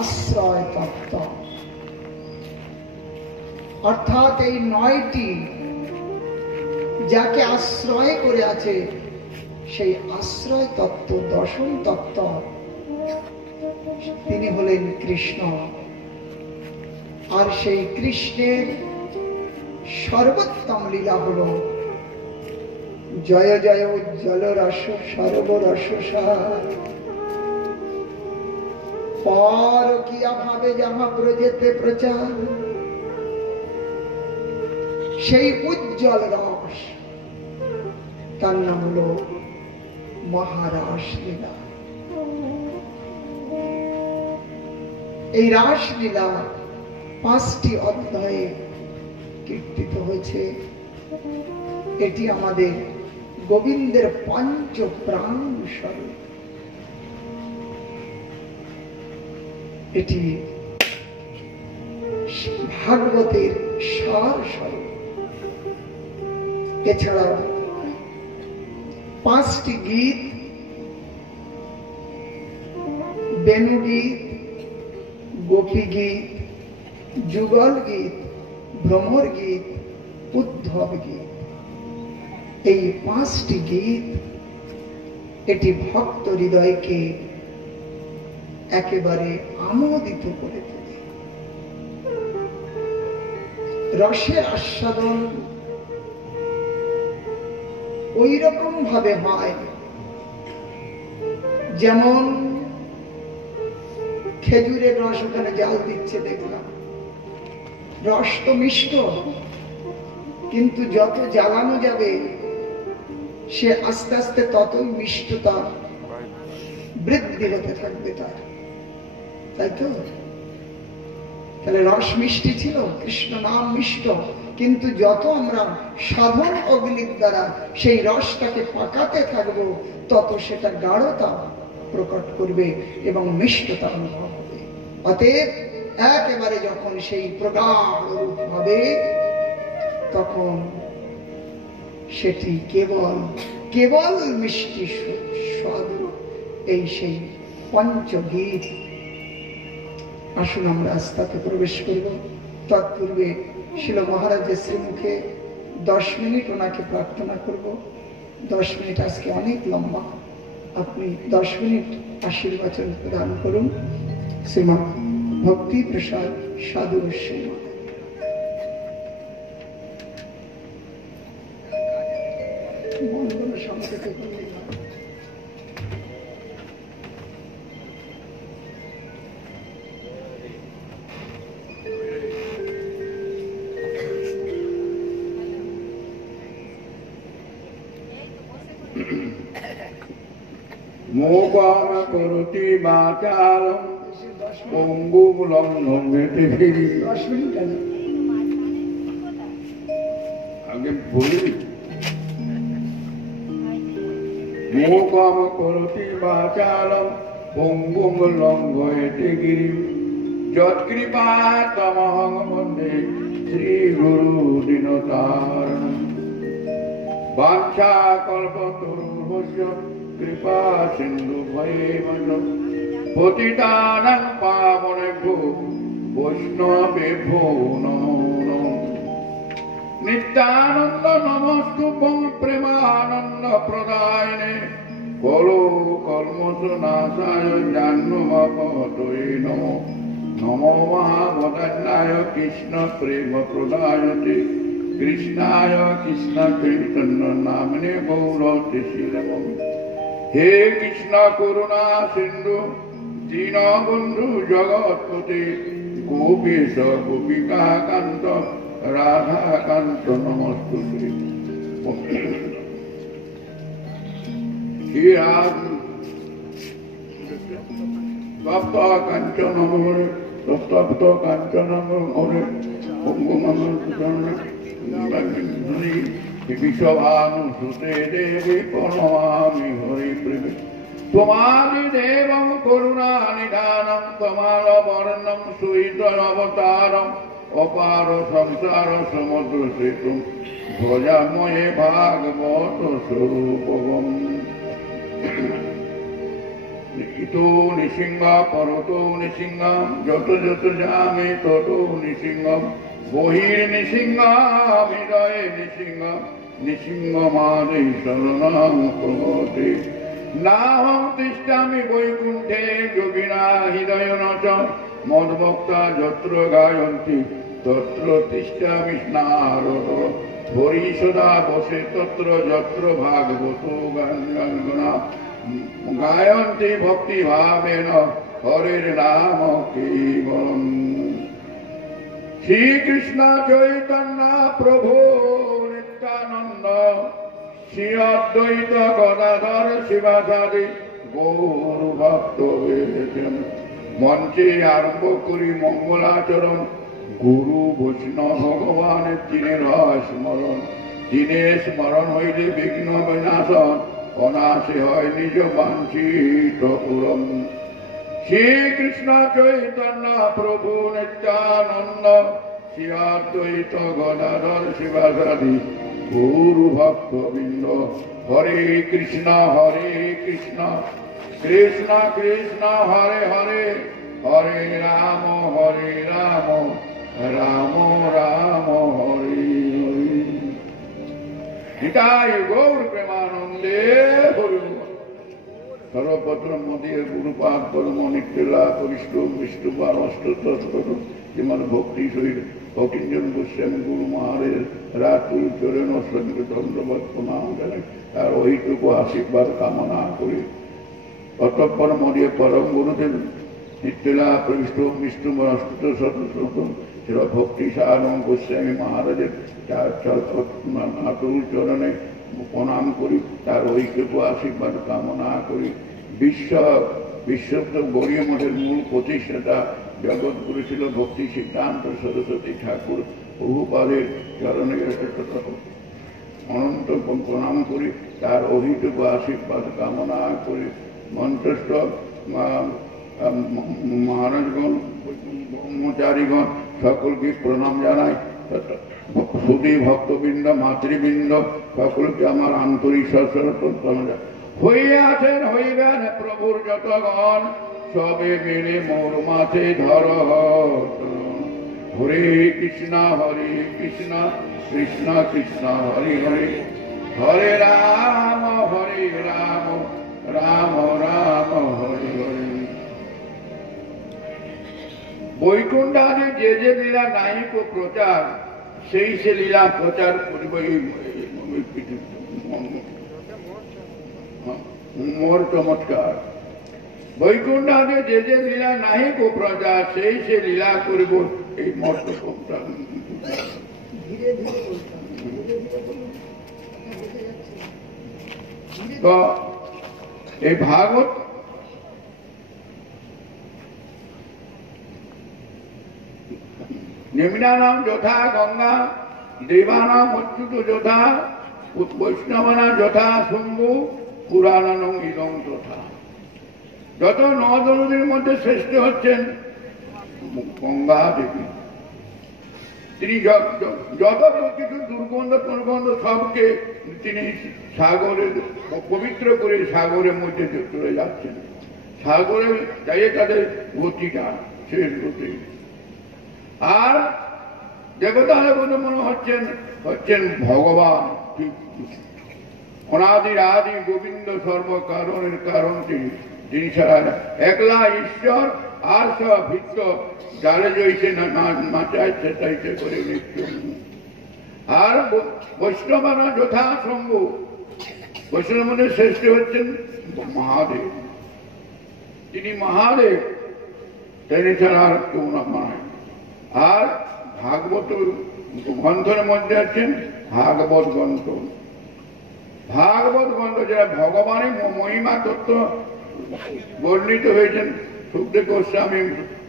আশ্রয় তত্ত্ব, অর্থাৎ এই 9টি যাকে আশ্রয় করে আছে সেই আশ্রয় তত্ত্ব, দশম তত্ত্ব, তিনি হলেন কৃষ্ণ। আর সেই কৃষ্ণের সর্বোত্তম লীলা হল জয় জয় উজ্জ্বল রস সর্বরস সার, পর কিয়া ভাবে যাহা প্রজেতে প্রচার। সেই উজ্জ্বল রস, তার নাম হল মহারাস লীলা। এই রাসলীলা 5টি অধ্যায়ে কীর্তিত হয়েছে। এটি আমাদের গোবিন্দের পঞ্চ প্রাণ স্বরূপ। এটি ভাগবতের সার স্বরূপ। এছাড়াও 5টি গীত, বেণু গীত, গোপী গীত, যুগল গীত, ভ্রমর গীত, উদ্ধব গীত, এই 5টি গীত এটি ভক্ত হৃদয়কে একেবারে আমোদিত করে তোলে। রসের আস্বাদন ওই রকম ভাবে হয় যেমন খেজুরের রস ওখানে জাল দিচ্ছে দেখলাম, রস তো মিষ্ট, কিন্তু যত জ্বালানো যাবে সে আস্তে আস্তে ততই মিষ্টতা বৃদ্ধি হতে থাকবে তার, তাই তো? তাহলে রস মিষ্টি ছিল, কৃষ্ণ নাম মিষ্ট, কিন্তু যত আমরা সাধন অগ্নির দ্বারা সেই রসটাকে পাকাতে থাকবো তত সেটা গাঢ়তা প্রকট করবে এবং মিষ্টতা অনুভব হবে। অতএব একেবারে যখন সেই প্রগাঢ় রূপ হবে তখন সেটি কেবল কেবল মিষ্টি স্বাদ, এই সেই পঞ্চগীত। আসুন আমরা আস্থাতে প্রবেশ করব। তৎপূর্বে শিল মহারাজের শ্রীমুখে 10 মিনিট ওনাকে প্রার্থনা করব। 10 মিনিট আজকে অনেক লম্বা, আপনি 10 মিনিট আশীর্বাচন প্রদান করুন। শ্রীমৎ ভক্তি প্রসাদ সাধু শ্রীমৎ। বন্দন সংকেতে করলে মোকাম করতি বাচালম পঙ্গুম লঙ্ঘনেতে ফিরি। আগে বলি, মোকাম করতি বাচালম পঙ্গুম লঙ্ঘনেতে গিরি, যৎকৃপা তমহং বন্দে শ্রী গুরু দীনতারিণম। বাঞ্ছা কল্পতরুভ্যশ্চ কৃপা সিন্ধু ভৈবন পতিতানাং পাবনেভ্যো বৈষ্ণবেভ্যো নমো নমঃ। নিত্যানন্দ নমস্তুভ্যং প্রেমানন্দ প্রদায়িনে কলো কল্মষ নাশায় জাহ্নবপতয়ে নমঃ। নমো মহাবদান্যায় কৃষ্ণ প্রেম প্রদায়তে কৃষ্ণায় কৃষ্ণ চৈতন্য নামনে গৌরতে শ্রীরাম। হে কৃষ্ণ করুণা সিন্ধু দীনবন্ধু জগৎপতে গোপীশ গোপিকা কান্ত রাধা কান্ত নমস্তুতে। হে রাধা তপ্ত কাঞ্চন মোরে, তপ্ত কাঞ্চন মোরে, বিশ্বভানুসুতে দেবী প্রণমামি হরি প্রেমে। ত্বমাদি দেবং করুণা নিধানম কমাল বর্ণম সুহিত অবতারম অপার সংসার সমুদ্র সেতু ভজাময়ে ভাগবত স্বরূপম। ইতো নিসিংহা পরতো নিসিংহম যত যত যামে তত নিসিংহম বহির নিসিংহম হৃদয়ে নিসিংহম নিসিংহমাদে শরণাং প্রভতে নাহং তিষ্ঠামি বৈকুণ্ঠে যোগিনা হৃদয় নচ মদ্ভক্তা যত্র গায়ন্তি তত্র তিষ্ঠামি স্নারদ হরি সদা বসে তত্র যত্র ভাগবত গানগণা গায়ন্তি ভক্তি ভাবেন হরের নাম কেবলম শ্রীকৃষ্ণ চৈতন্য প্রভু নিত্যানন্দ শ্রী অদ্বৈত গদাধর শিবাচার্য গৌর ভক্ত মঞ্চে আরম্ভ করি মঙ্গলাচরণ গুরু বৈষ্ণব ভগবানের চিনের স্মরণ চিনে স্মরণ হইলে বিঘ্ন বিনাশন অনাশে হয় নিজ বাঞ্ছিত পূরণ শ্রীকৃষ্ণ চৈতন্য প্রভু নিত্যানন্দ শ্রী অদ্বৈত গদাধর শিবাচার্য গৌর ভক্তবৃন্দ হরে কৃষ্ণ কৃষ্ণ কৃষ্ণ হরে হরে হরে রাম রাম রাম হরে হরে নিতাই গৌর প্রেমানন্দে হরি সর্বপত্র মধ্যে গুরুপাদ পরম নিত্যলা করিষ্ঠ বিষ্ণুপাদ অষ্টতৎপর যেমন ভক্তি সহিত অকিঞ্জন গোস্বামী গুরু মহারাজের রাতুল চরণ সঙ্গে দণ্ডবত প্রণাম জানাই তার ওইটুকু আশীর্বাদ কামনা করি অতঃপর মধ্যে পরম গুরুদেব নিত্যলা প্রবিষ্ট বিষ্ণু অষ্টত শত ভক্তি সারং গোস্বামী মহারাজের তার আতুল চরণে প্রণাম করি তার ঐক্যটুকু আশীর্বাদ কামনা করি বিশ্বস্ত গৌরী মঠের মূল প্রতিষ্ঠাতা জগৎগুরু ছিল ভক্তি সিদ্ধান্ত সরস্বতী ঠাকুর প্রভুপাদের চরণে অনন্ত প্রণাম করি তার অহিটুকু আশীর্বাদ কামনা করি মন্ত্রস্থ মহারাজগণ ব্রহ্মচারীগণ সকলকে প্রণাম জানাই সুদী ভক্তবৃন্দ মাতৃবৃন্দ সকলকে আমার আন্তরিক সশ্রম হইয়াছেন হইবেন প্রভুর যতগণ সবে মিলে মোর মাঝে ধর হরে কৃষ্ণ কৃষ্ণ কৃষ্ণ হরে হরে হরে রাম রাম রাম হরে হরে বৈকুণ্ঠাদি যে যে লীলা নাহিক প্রচার সেই সে লীলা প্রচার করিব মোর চমৎকার বৈকুণ্ঠাদি যে যে লীলা নাহিক প্রচার সেই সে লীলা করিব এই মর্ত তো এই ভাগবত নিম্নানাম যথা গঙ্গা দেবানাম অচ্যুত যথা বৈষ্ণবানা যথা শম্ভু পুরাণানম ইদং তথা যত নদীর মধ্যে শ্রেষ্ঠ হচ্ছেন গঙ্গা দেবী তিনি যত কিছু দুর্গন্ধ সবকে তিনি সাগরে পবিত্র করে সাগরের মধ্যে চলে যাচ্ছেন সাগরে যাই তাদের গতিটা শেষ গতি আর দেবতাদের মধ্যে মনে হচ্ছেন ভগবান অনাদির আদি গোবিন্দ সর্বকারণের কারণ তিনি ছাড়া একলা ঈশ্বর আর সব ভিত্ত যারে জয়ছে নাচাইছে তাইছে করে মৃত্যু আর বৈষ্ণবানা যথা শম্ভু বৈষ্ণব মধ্যে শ্রেষ্ঠ হচ্ছেন মহাদেব তিনি মহাদেব তিনি ছাড়া আর কেউ না মায় আর ভাগবত গ্রন্থের মধ্যে আছেন ভাগবত গ্রন্থ যারা ভগবানের মহিমা তত্ত্ব বর্ণিত হয়েছেন সুখদেব গোস্বামী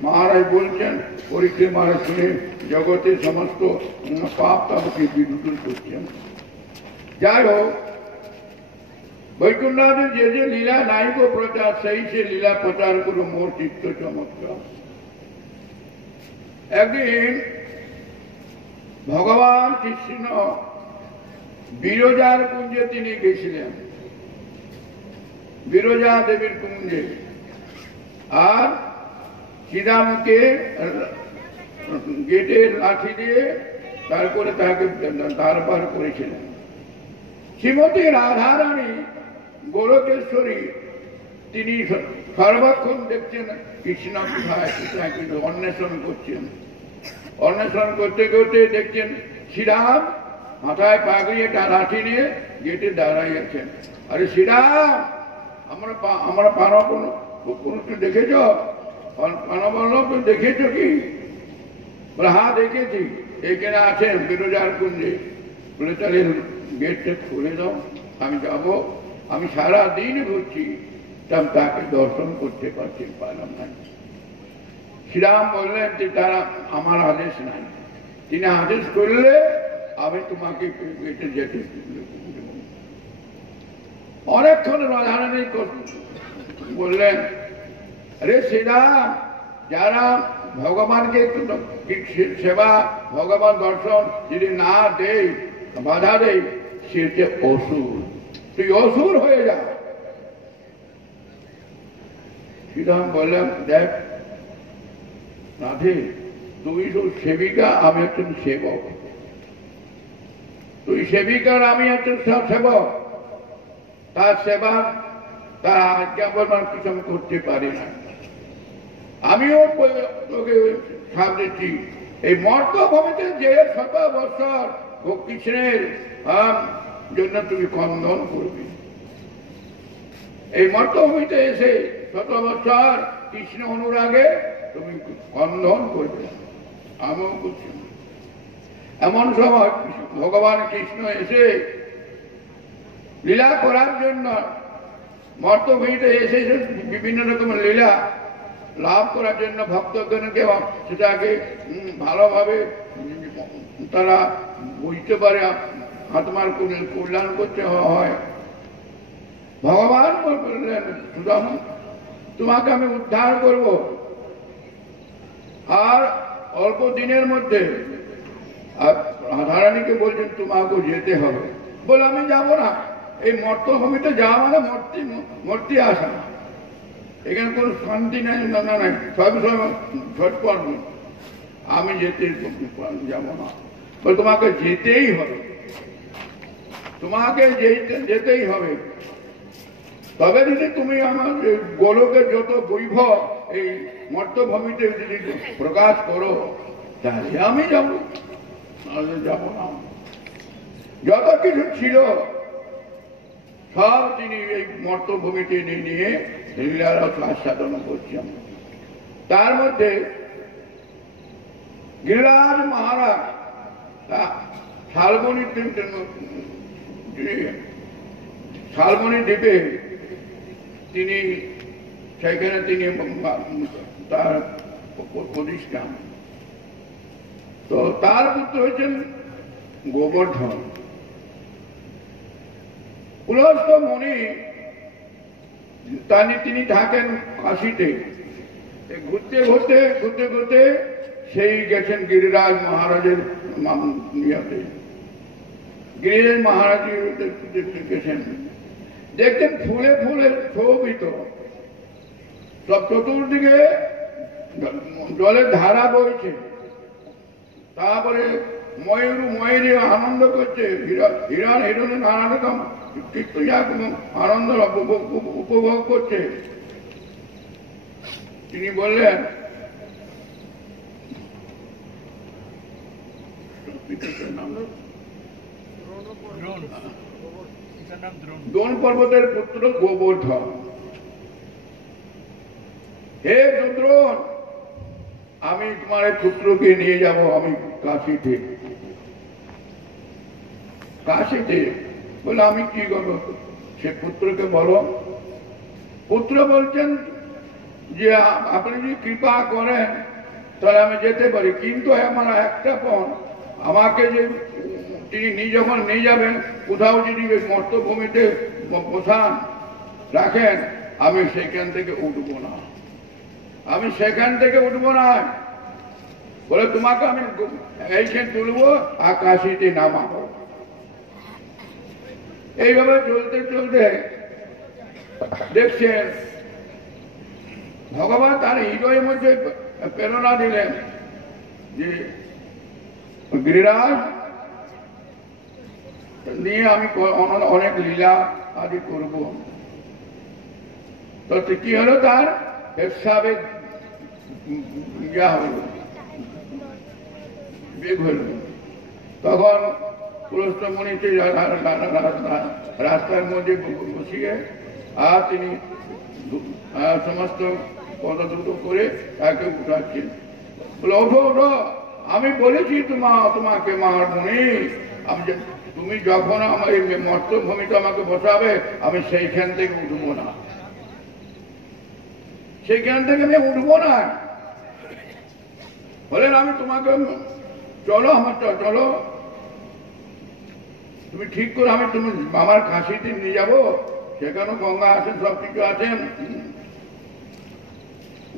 মহারাজ বলছেন পরীক্ষা মহারাজ শুনে জগতের সমস্ত পাপ তাপকে বিদূর করছেন যাই হোক বৈকুণ্ঠনাথের যে যে লীলা নাইক প্রচার সেই সে লীলা প্রচার করে মোর চিত্ত চমৎকার একদিন ভগবান কৃষ্ণ বিরজার কুঞ্জে তিনি গেছিলেন বিরজা দেবীর কুঞ্জে আর শ্রীরামকে গেটের লাঠি দিয়ে তারপরে তাকে দাঁড় করেছিলেন। শ্রীমতী রাধারানী গোলকেশ্বরী তিনি সর্বক্ষণ দেখছেন কৃষ্ণ কোথায় কোথায় কিন্তু অন্বেষণ করছেন। অন্বেষণ করতে করতে দেখছেন শ্রীরাম মাথায় পাগড়ি একটা লাঠি নিয়ে গেটে দাঁড়াইয়াছেন। আরে শ্রীরাম, আমরা পানব দেখেছ? পানবল্লভ দেখেছ কি? বলে হ্যাঁ দেখেছি, এখানে আছেন বিরজার কুঞ্জে। বলে তাহলে গেটটা খুলে দাও, আমি যাব। আমি সারা দিন ঘুরছি, তাকে দর্শন করতে পারলাম না। শ্রীরাম বললেন যে তারা আমার আদেশ নাই, তিনি আদেশ করলে আমি তোমাকে গেটে যেতে। অনেকক্ষণ রাধারানী বললেন, আরে শ্রীরাম, যারা ভগবানকে সেবা ভগবান দর্শন যদি না দেয়, বাধা দেয়, সে হচ্ছে অসুর, তুই অসুর হয়ে যা। শ্রীরাম বললেন, দেখ রাধে, তুই তো সেবিকা, আমি একজন সেবক। তুই সেবিকার, আমি একজন সেবক। তার সেবা তার আজ্ঞা বলবার কিছু আমি করতে পারি না। আমিও তোকে সাপ দিচ্ছি, এই মর্তভূমিতে যে 7 বছর কৃষ্ণের জন্য তুমি কন্দন করবি। এই মর্তভূমিতে এসে 7 বছর কৃষ্ণ অনুরাগে তুমি কন্দন করবে, আমিও করছি। এমন সময় ভগবান কৃষ্ণ এসে লীলা করার জন্য মর্তভূমিতে এসে বিভিন্ন রকমের লীলা লাভ করার জন্য ভক্তগণকে সেটাকে ভালোভাবে তারা বুঝতে পারে, আত্মার কল্যাণ করতে হয়। ভগবান বললেন, সুদামা, তোমাকে আমি উদ্ধার করব, আর অল্প দিনের মধ্যে। আর রাধারানীকে বলছেন তোমাকে যেতে হবে। বলে আমি যাব না, এই মর্তভূমিতে যাওয়া মানে মূর্তি আসা, এখানে কোনো শান্তি নাই, না নাই, সব সময় ঝটপট, আমি যাব না। বলে তোমাকে যেতেই হবে, তোমাকে যেতেই হবে। তবে যদি তুমি আমার গোলকের যত বৈভব এই মর্তভূমিতে যদি প্রকাশ করো, তাহলে আমি যাব, নাহলে যাব না। যত কিছু ছিল সব তিনি এই মর্তভূমিতে নিয়ে লীলার আস্বাদন করছেন। তার মধ্যে গিরিরাজ মহারাজ শালবনী দ্বীপে তিনি সেখানে তিনি তার প্রতিষ্ঠান। তো তার পুত্র হচ্ছেন গোবর্ধন। পুলস্ত মণি তিনি থাকেন কাশীতে। ঘুরতে ঘুরতে ঘুরতে ঘুরতে সেই গেছেন গিরিরাজ মহারাজের ইয়েতে। গিরিরাজ মহারাজ গেছেন, দেখছেন ফুলে ফুলে শোভিত, সব চতুর্দিকে জলের ধারা বইছে। তারপরে ময়ূরী আনন্দ করছে, হিরণ হিরণে নানা রকম আনন্দ উপভোগ করছে। তিনি বললেন, দ্রোণ পর্বতের পুত্র গোবর্ধন, হে দ্রোণ, আমি তোমার পুত্রকে নিয়ে যাব আমি কাশীতে। বলে আমি কি করবো? সে পুত্রকে বলো। পুত্র বলছেন যে আপনি যদি কৃপা করেন তাহলে আমি যেতে পারি, কিন্তু আমার একটা পণ, আমাকে যে তিনি যখন নিয়ে যাবেন কোথাও যদি মর্তভূমিতে বসান রাখেন, আমি সেখান থেকে উঠবো না, আমি সেখান থেকে উঠবো না। বলে তোমাকে আমি এইখানে তুলবো আর কাশীতে নামাবো। এইভাবে চলতে চলতে দেখছেন ভগবান তার হৃদয়ের মধ্যে প্রেরণা দিলেন যে গিরিরাজ নিয়ে আমি অনেক লীলা আদি করব। তো কি হলো, তার পেশাবে বেগ হইল। তখন পুরস্ত মনিতে রাস্তার মধ্যে বসিয়ে আর তিনি সমস্ত পদদ্রুত করে তাকে উঠাচ্ছেন। বলে ওঠো ওঠো, আমি বলেছি তোমাকে মহামণি, তুমি যখন আমার এই মর্তভূমিতে আমাকে বসাবে আমি সেইখান থেকে উঠবো না, সেইখান থেকে আমি উঠবো না। বলেন আমি তোমাকে চলো আমার চলো, তুমি ঠিক করে আমি তুমি আমার কাশিতে নিয়ে যাবো, সেখানে গঙ্গা আছেন সবকিছু আছেন।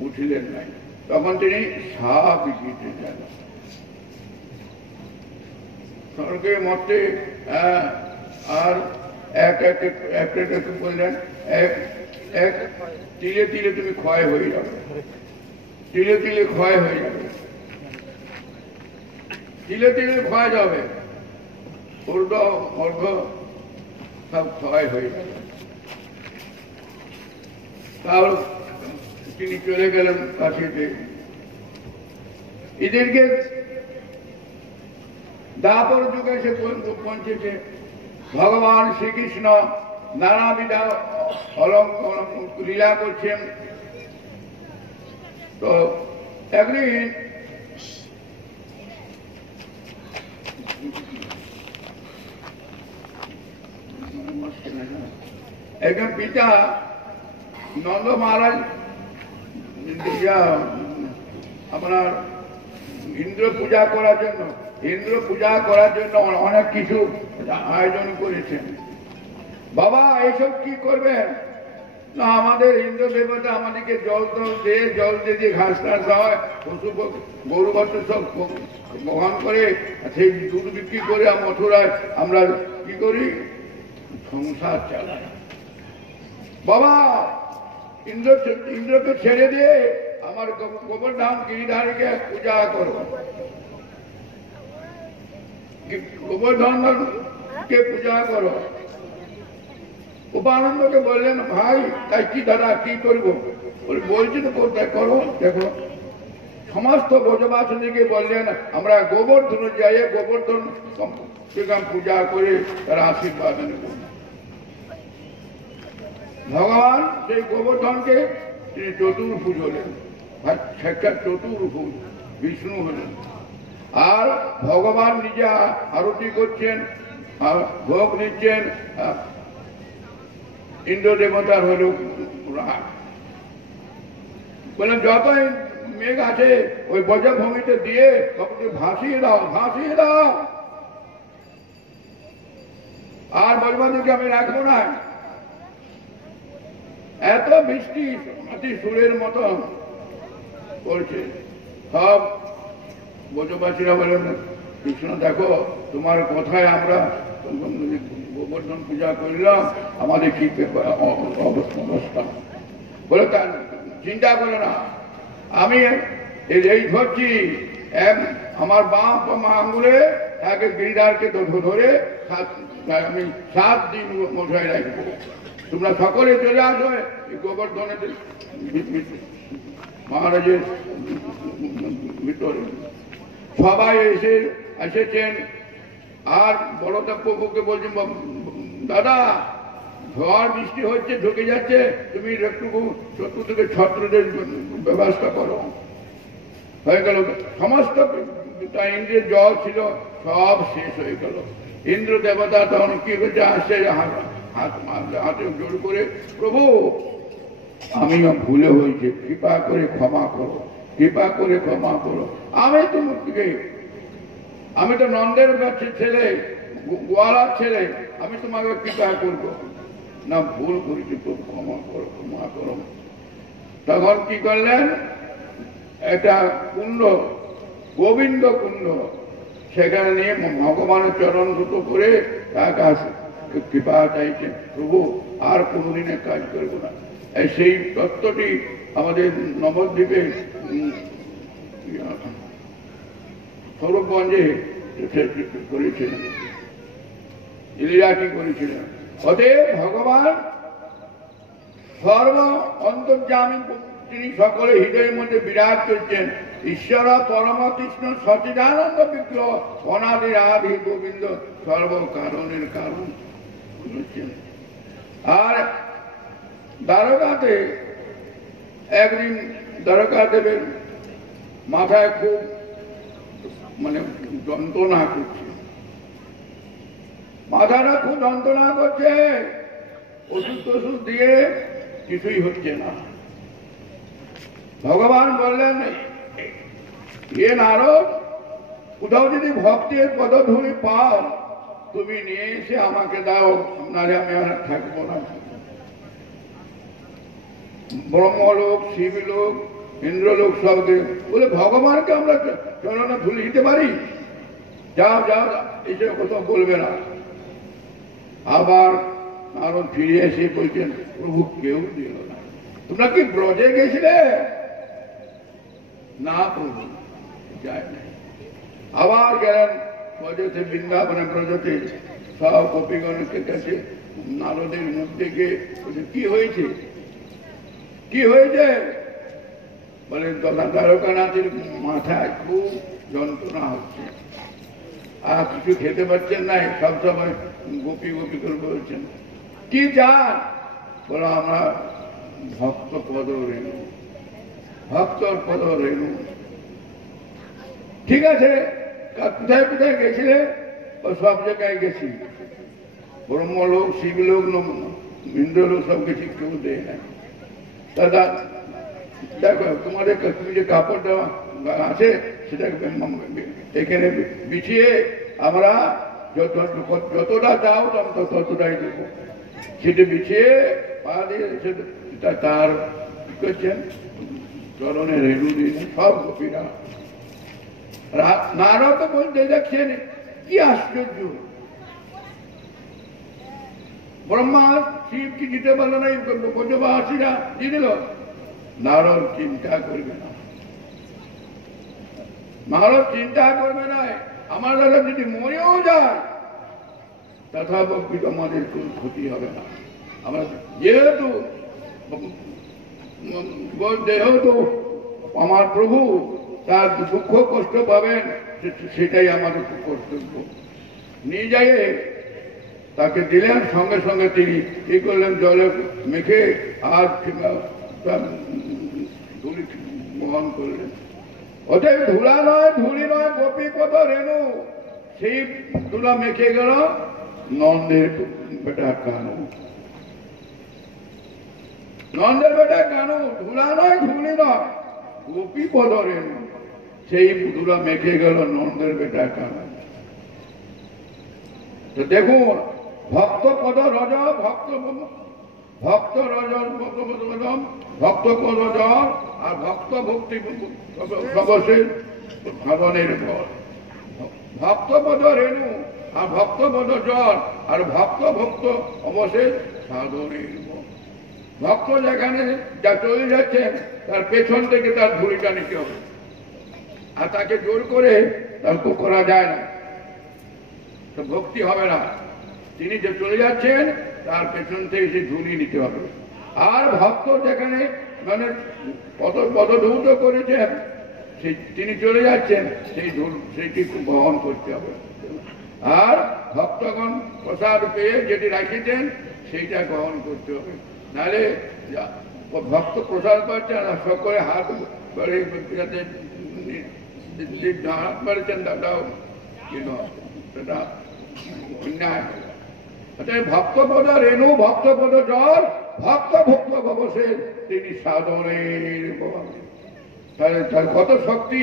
উঠিলেন নাই। তখন তিনি সাপ দিতে গেল স্বর্গে মর্তে। আর একটু বললেন, এক তিলে তিলে তুমি ক্ষয় হয়ে যাবে, তিলে তিলে ক্ষয় হয়ে যাবে, তিলে তিলে ক্ষয় যাবে, ঊর্ধ্ব অর্ঘ সব ক্ষয় হয়ে যাবে। তাহলে তিনি চলে গেলেন কাশিতে। এদেরকে দাপর যুগে সে পৌঁছেছে। ভগবান শ্রীকৃষ্ণ নানাবিধ লীলা করছেন। তো একদিন একজন পিতা নন্দ মহারাজ আপনার ইন্দ্র পূজা করার জন্য অনেক কিছু আয়োজন করেছেন। বাবা এইসব কি করবেন না, আমাদের ইন্দ্র দেবতা আমাদেরকে জল দিয়ে ঘাস টাস দেওয়া, পশু গরু বস্তু সব বহন করে, সেই দুধ বিক্রি করে মথুরায় আমরা কি করি, সংসার চালাই। বাবা ইন্দ্রকে ছেড়ে দিয়ে আমার গোবর্ধন গিরিধারীকে পূজা করো, গোবর্ধনকে পূজা করো। উপানন্দকে বললেন, ভাই তাই কি দাদা কি করবো? বলছি তো কোথায় করো, দেখো সমস্ত ব্রজবাসীকে বললেন আমরা গোবর্ধন যাই, গোবর্ধন পূজা করে তার আশীর্বাদ নেব। ভগবান সেই গোবর্ধনকে তিনি চতুর্ভুজ হলেন, সাক্ষাৎ চতুর্ভুজ বিষ্ণু হলেন। আর ভগবান নিজে আরতি করছেন, ভোগ নিচ্ছেন। ইন্দ্র দেবতার হল রাগ, বলেন যতই মেঘ আছে ওই বজ্রভূমিতে দিয়ে ভাসিয়ে দাও, ভাসিয়ে দাও, আর বজ্রবাদীকে আমি রাখবো না। এত বৃষ্টি অতি সুরের মতো করছে। সব ব্রজবাসীরা বলেন, কৃষ্ণ দেখো তোমার কথায় আমরা গোবর্ধন পূজা করলাম, আমাদের কি অবস্থা। বলে তার চিন্তা করে না, আমি এই ধরছি, আমার বাম আঙুলে তাকে গিরিধারকে ধরে আমি 7 দিন মশাই রাখবো। তোমরা সকলে চলে আসো গোবর্ধনের মহারাজের ভিতরে। সবাই এসেছেন। আর বড়দেব প্রভুকে বলছেন, দাদা ঝড় বৃষ্টি হচ্ছে, ঢুকে যাচ্ছে, তুমি একটু শত্রু থেকে ছত্রদের ব্যবস্থা করো। হয়ে গেল সমস্ত ইন্দ্রের জল ছিল সব শেষ হয়ে গেল। ইন্দ্র দেবতা তখন কি করছে, আসছে হাতে জোর করে, প্রভু আমি ভুলে হয়েছে, কৃপা করে ক্ষমা করো, কৃপা করে ক্ষমা করো। আমি তো নন্দের কাছে ছেলে, গোয়ালার ছেলে, আমি তোমাকে কৃপা করবো না, ভুল করেছি, প্রভু ক্ষমা করো, ক্ষমা করো। তখন কি করলেন, একটা কুণ্ড, গোবিন্দ কুণ্ড, সেখানে নিয়ে ভগবানের চরণ দুটো করে তার কাছে কৃপা চাইছেন, প্রভু আর কোনদিনের কাজ করবো না। সেই তত্ত্বটি আমাদের নবদ্বীপে সৌরভগঞ্জে করেছিলেন, ইলিয়াটি করেছিলেন। অতএব ভগবান সর্ব অন্তর্যামী, তিনি সকলে হৃদয়ের মধ্যে বিরাজ করছেন। ঈশ্বর পরম কৃষ্ণ সচিদানন্দ বিগ্রহ, অনাদির আদি গোবিন্দ, সর্ব কারণের কারণ হচ্ছেন। আর দ্বারকাতে একদিন দ্বারকা দেবের মাথায় খুব যন্ত্রণা করছে, মাথাটা খুব যন্ত্রণা করছে, ওষুধ টষুধ দিয়ে কিছুই হচ্ছে না। ভগবান বললেন, এ নারদ, কোথাও যদি ভক্তের পদধূলি পাও তুমি নিয়ে এসে আমাকে দাও, নাহলে আমি আর থাকবো না। ব্রহ্মলোক, শিবলোক, ইন্দ্রলোক সবকে বলে, ভগবানকে আমরা চরণে ধুলি দিতে পারি? যাও যাও, এইসব কথা বলবে না। আবার নারদ ফিরে এসে বলছেন, প্রভু কেউ দিল না। তোমরা কি ব্রজে গেছিলে? না প্রভু, যায় নাই। আবার গেলেন ব্রজতে, বৃন্দাবনে ব্রজতে, সব গোপীগণের কাছে নারদের মধ্যে গিয়ে কি হয়েছে, কি হয়েছে? বলে, দ্বারকানাথের মাথায় খুব যন্ত্রণা হচ্ছে, আর কিছু খেতে পারছেন না, সব সময় গোপী গোপী করে বলছেন। কি চান? বলো, আমরা ভক্ত পদ রেণু, ভক্তর পদ রেণু। ঠিক আছে, কোথায় কোথায় গেছিলে? ও সব জায়গায় গেছি, ব্রহ্মলোক, শিবলোক, ইন্দ্রলোক সব গেছি, কেউ দেয় না। দাদা দেখো, তোমাদের তুমি যে কাপড়টা আছে সেটা এখানে বিছিয়ে আমরা যতটা চাও ততটাই দেব। সেটা বিছিয়ে পা দিয়ে সেটা তার করছেন, চরণে রেণু দিন সব গোপীরা। নারদ বলতে দেখছেন, কি আশ্চর্য, ব্রহ্মা শিব কি দিতে পারল না, ব্রজবাসীরা দিয়ে দিল। নারদ চিন্তা করবে না, নারদ চিন্তা করবে না। আমার দাদা যদি মরেও যায় তথাপি আমাদের কোন ক্ষতি হবে না। আমরা যেহেতু যেহেতু আমার প্রভু তার দুঃখ কষ্ট পাবেন, সেটাই আমাদের কর্তব্য। নিয়ে যায় তাকে দিলেন, সঙ্গে সঙ্গে তিনি কি করলেন, জলে মেখে আর ধুলি বহন করলেন। ওটাই ধুলা নয়, ধুলি নয়, গোপী পদ রেণু। সেই ধুলা মেখে গেল নন্দের বেটা কানু, নন্দের বেটা কানু। ধুলা নয়, ধুলি নয়, গোপী পদ রেণু। সেই ধুলা মেখে গেল নন্দের বেটা কানু। তো দেখুন, ভক্ত পদ রজ, ভক্ত রজল ভক্ত পদ জল, আর ভক্ত ভক্তি সবশেষ সাধনের পর। ভক্ত পদ রেণু আর ভক্ত পদ জল, আর ভক্ত ভক্ত অবশেষ সাধনের পর। ভক্ত যেখানে যা চলে যাচ্ছেন তার পেছন থেকে তার ধুলিটা নিতে হবে, আর তাকে জোর করে তার করা যায় না, তো ভক্তি হবে না। তিনি যে চলে যাচ্ছেন তার পেছন থেকে সে ধুলি নিতে হবে। আর ভক্ত যেখানে মানে পদধৌত করেছেন, সেই তিনি চলে যাচ্ছেন, সেইটি বহন করতে হবে। আর ভক্তগণ প্রসাদ পেয়ে যেটি রাখিতেন সেইটা গ্রহণ করতে হবে। নাহলে ভক্ত প্রসাদ পাচ্ছেন আর সকলে হাত বাড়ে হাত বাড়িয়েছেন, দাদাও কিন্তু সেটা অন্যায়। ভক্তপদ রেণু, ভক্তপদ জল, ভক্ত ভক্ত অবশেষ তিনি সাধনের। তার কত শক্তি!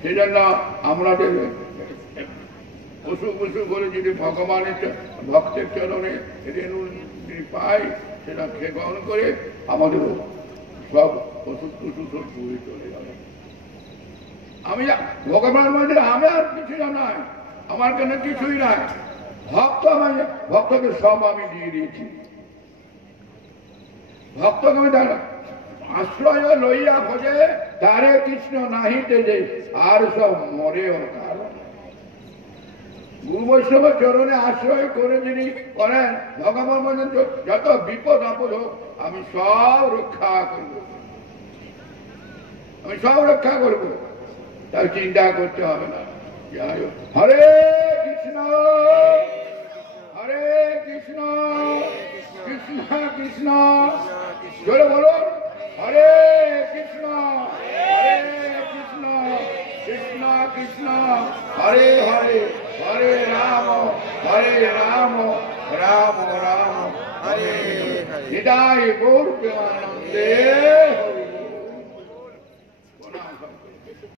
সেজন্য আমরা পশু পশু করে যদি ভগবানের ভক্তের চরণে রেণু পাই, সেটা গ্রহণ করে আমাদের সব পশু পশু সব পুরে চলে যাবে। আমি ভগবানের মধ্যে আমি আর কিছু নাই, আমার কেন কিছুই নাই। ভক্ত আমি, ভক্তকে সব আমি দিয়ে দিয়েছি। ভক্তকে তারা আশ্রয় লইয়া ভজে তারে কৃষ্ণ নাহি তেজে আর সব মরেও তার। গুরু বৈষ্ণব চরণে আশ্রয় করে যিনি করেন, ভগবান বলেন যত বিপদ আপদ হোক আমি সব রক্ষা করব, আমি সব রক্ষা করব, তার চিন্তা করতে হবে না। যাই হোক, হরে কৃষ্ণ হরে কৃষ্ণ কৃষ্ণ কৃষ্ণ জোরে বলুন, হরে কৃষ্ণ কৃষ্ণ কৃষ্ণ হরে হরে, হরে রাম রাম রাম হরে হরে। নিতাই গৌর প্রেমানন্দে।